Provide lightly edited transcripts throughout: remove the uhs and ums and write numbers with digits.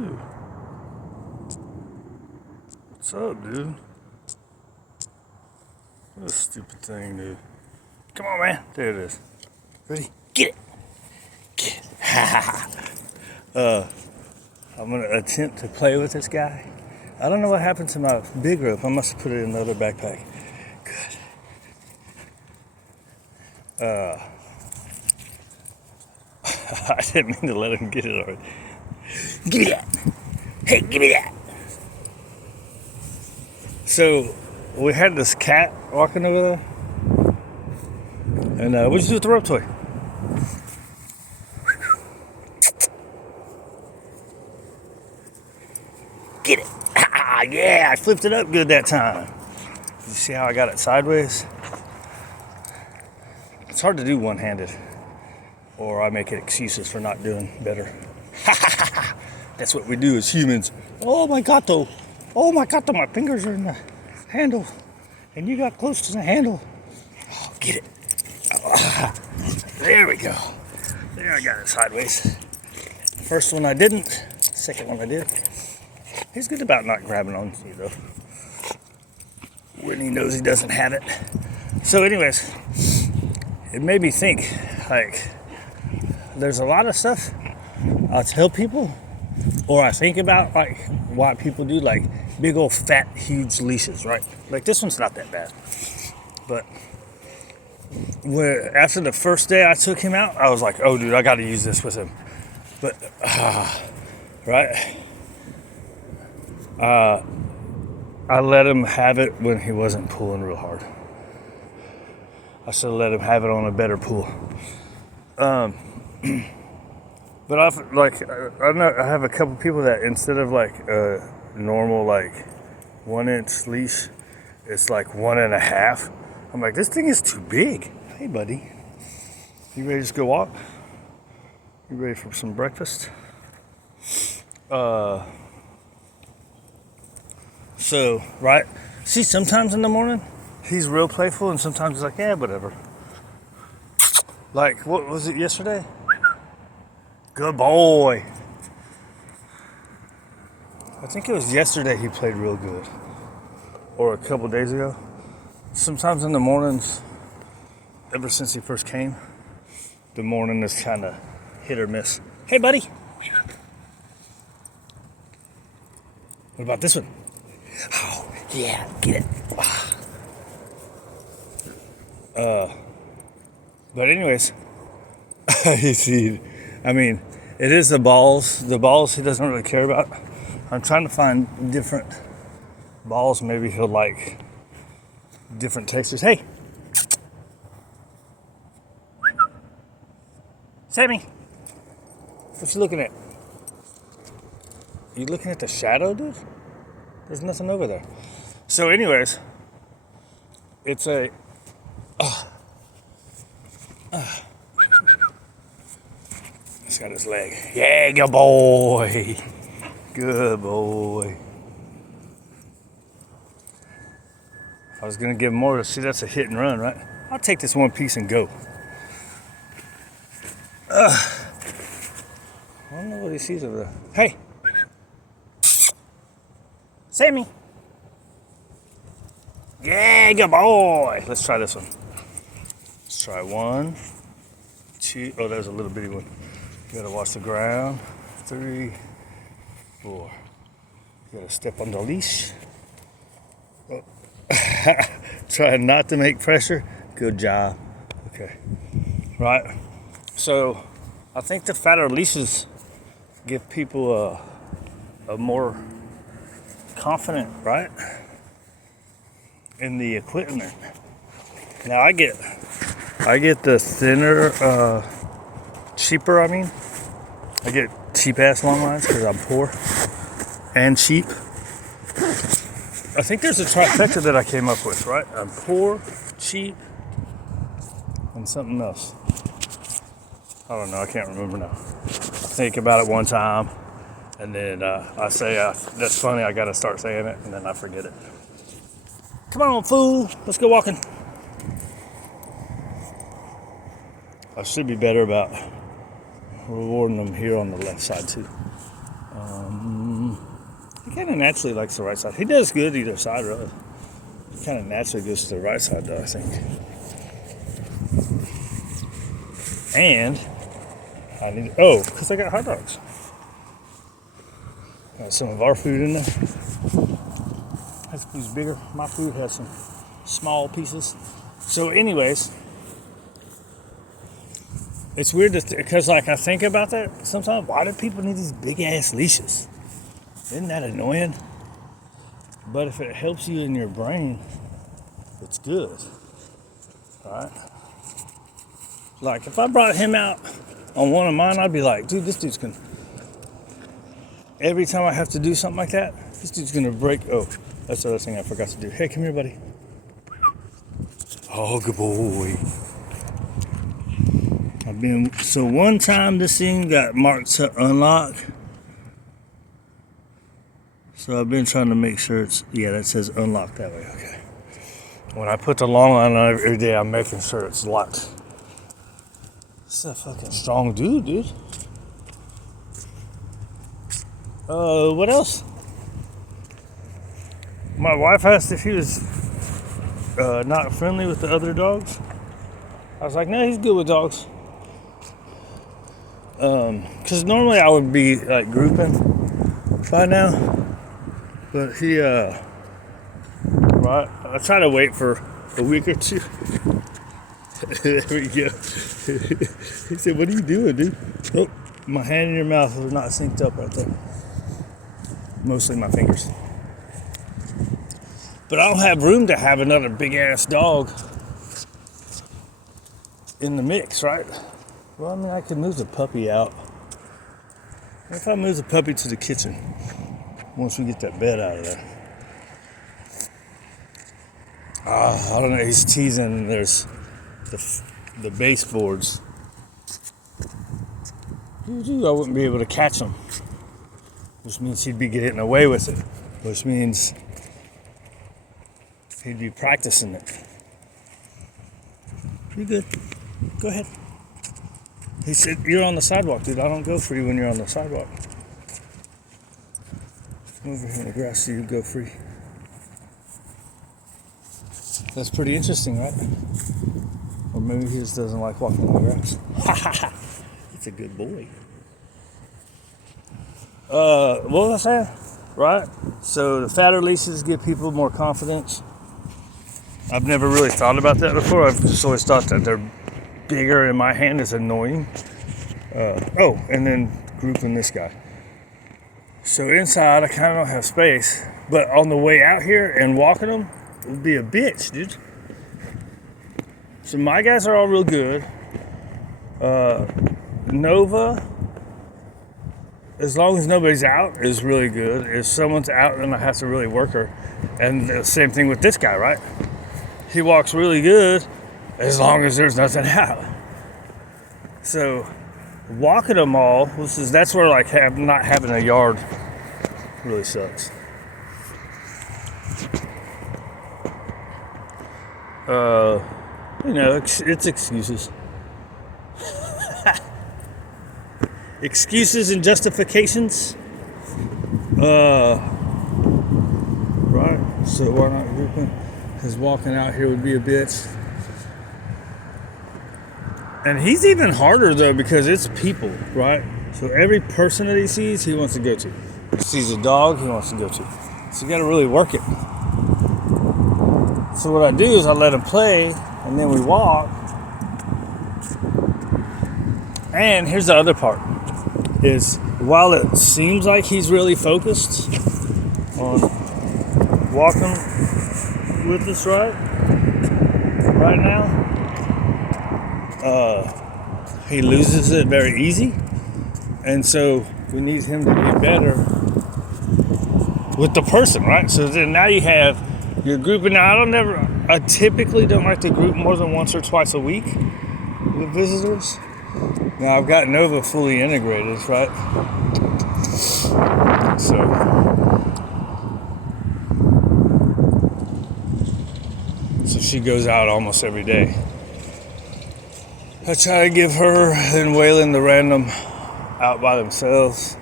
Dude. What's up, dude? What a stupid thing, dude. Come on, man. There it is. Ready? Get it. Get it. I'm going to attempt to play with this guy. I don't know what happened to my big rope. I must have put it in the other backpack. Good. I didn't mean to let him get it already. Give me that. Hey, give me that. So, we had this cat walking over there. And what'd you do with the rope toy? Get it. Yeah, I flipped it up good that time. You see how I got it sideways? It's hard to do one-handed. Or I make excuses for not doing better. That's what we do as humans. Oh my God, though. Oh my God, though. My fingers are in the handle. And you got close to the handle. Oh, get it. There we go. There, I got it sideways. First one I didn't. Second one I did. He's good about not grabbing on to you, though. When he knows he doesn't have it. So anyways, it made me think, like, there's a lot of stuff I'll tell people, or I think about, like, why people do, like, big old fat, huge leashes, right? Like, this one's not that bad. But after the first day I took him out, I was like, oh, dude, I got to use this with him. But, right? I let him have it when he wasn't pulling real hard. I should have let him have it on a better pull. But I have a couple people that instead of like a normal like 1 inch leash, it's like 1.5. I'm like, this thing is too big. Hey, buddy, you ready to just go walk? You ready for some breakfast? So, right? See, sometimes in the morning, he's real playful, and sometimes he's like, yeah, whatever. Like, what was it yesterday? Good boy. I think it was yesterday he played real good. Or a couple days ago. Sometimes in the mornings, ever since he first came, the morning is kind of hit or miss. Hey, buddy. What about this one? Oh, yeah, get it. But anyways, you see, I mean, it is the balls. The balls he doesn't really care about. I'm trying to find different balls. Maybe he'll like different textures. Hey, Sammy, what you looking at? You looking at the shadow, dude? There's nothing over there. So anyways, it's a... He's got his leg. Yeah, good boy. Good boy. I was going to give him more. See, that's a hit and run, right? I'll take this one piece and go. I don't know what he sees over there. Hey. Sammy. Yeah, good boy. Let's try this one. Let's try 1, 2. Oh, there's a little bitty one. You gotta watch the ground. 3, 4. You gotta step on the leash. Oh. Try not to make pressure. Good job. Okay. Right. So, I think the fatter leashes give people a more confident, right, in the equipment. Now I get the thinner, cheaper. I mean, I get cheap ass long lines because I'm poor and cheap. I think there's a trifecta that I came up with, right? I'm poor, cheap, and something else. I don't know. I can't remember now. I think about it one time. And then I say, that's funny, I gotta start saying it, and then I forget it. Come on, fool, let's go walking. I should be better about rewarding them here on the left side, too. He kind of naturally likes the right side. He does good either side, really. He kind of naturally goes to the right side, though, I think. And I need, because I got hot dogs. Got some of our food in there. His food's bigger. My food has some small pieces. So, anyways, it's weird because, like, I think about that sometimes. Why do people need these big ass leashes? Isn't that annoying? But if it helps you in your brain, it's good. Right? Like, if I brought him out on one of mine, I'd be like, dude, this dude's gonna. Every time I have to do something like that, this dude's gonna break. Oh, that's the other thing I forgot to do. Hey, come here, buddy. Oh, good boy. So one time this thing got marked to unlock. So I've been trying to make sure that says unlock that way. Okay. When I put the long line on every day, I'm making sure it's locked. This is a fucking strong dude. What else? My wife asked if he was not friendly with the other dogs. I was like, no, he's good with dogs. Because normally I would be like grouping by now. But he, right, I try to wait for a week or two. There we go. He said, what are you doing, dude? Oh, my hand in your mouth is not synced up right there. Mostly my fingers. But I don't have room to have another big ass dog in the mix, right? Well, I mean, I could move the puppy out. What if I move the puppy to the kitchen once we get that bed out of there? I don't know, he's teasing. There's the baseboards. I wouldn't be able to catch him, which means he'd be getting away with it, which means he'd be practicing it. You good? Go ahead. He said, you're on the sidewalk, dude. I don't go free when you're on the sidewalk. Come over here in the grass so you go free. That's pretty interesting, right? Or maybe he just doesn't like walking on the grass. It's a good boy. What was I saying? Right? So the fatter leashes give people more confidence. I've never really thought about that before. I've just always thought that they're bigger in my hand is annoying. And then grouping this guy. So inside I kind of don't have space, but on the way out here and walking them, it would be a bitch, dude. So my guys are all real good. Nova, as long as nobody's out, is really good. If someone's out, then I have to really work her. And the same thing with this guy, right? He walks really good as long as there's nothing out. So walking them all, that's where like not having a yard really sucks. It's excuses. Excuses and justifications. Right, so why not grouping? Because walking out here would be a bitch. And he's even harder though because it's people, right? So every person that he sees, he wants to go to. He sees a dog, he wants to go to. So you gotta really work it. So what I do is I let him play and then we walk. And here's the other part, is while it seems like he's really focused on walking with us right now, he loses it very easy. And so we need him to be better with the person, right? So then now you have your grouping. Now I typically don't like to group more than once or twice a week with visitors. Now I've got Nova fully integrated, right? So she goes out almost every day. I try to give her and Waylon the random out by themselves.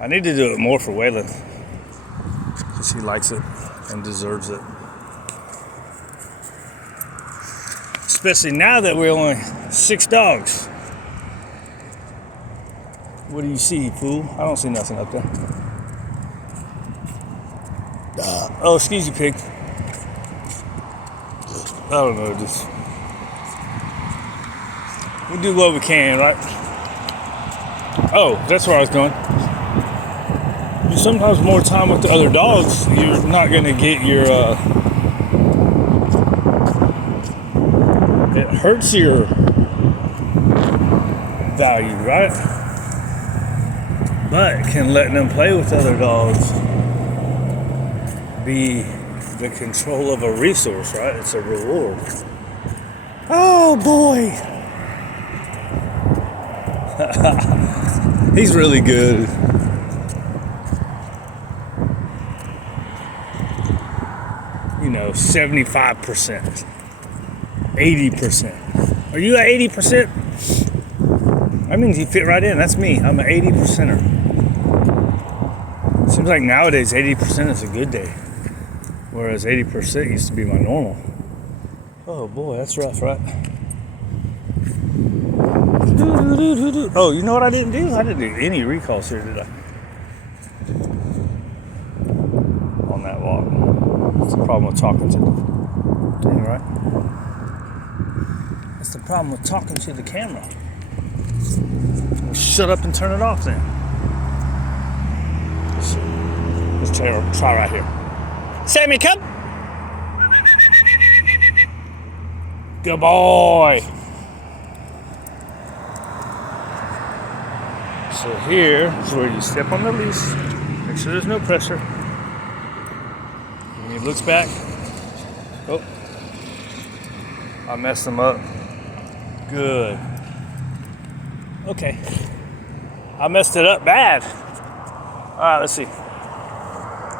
I need to do it more for Waylon. She likes it and deserves it. Especially now that we're only 6 dogs. What do you see, fool? I don't see nothing up there. Oh, excuse you, pig. I don't know, just we do what we can, right? Oh, that's where I was going. Sometimes more time with the other dogs, you're not gonna get your it hurts your value, right? But can letting them play with other dogs be the control of a resource, right? It's a reward. Oh boy. He's really good. You know, 75%, 80%. Are you at 80%? That means you fit right in. That's me. I'm an 80%er. Seems like nowadays 80% is a good day, whereas 80% used to be my normal. Oh boy, that's rough, right? Oh, you know what I didn't do? I didn't do any recalls here, did I? On that walk. That's the problem with talking to the thing, right? That's the problem with talking to the camera. Well, shut up and turn it off then. Let's try right here. Sammy, come! Good boy! So here is where you step on the leash. Make sure there's no pressure. When he looks back, oh, I messed him up. Good. Okay. I messed it up bad. All right, let's see.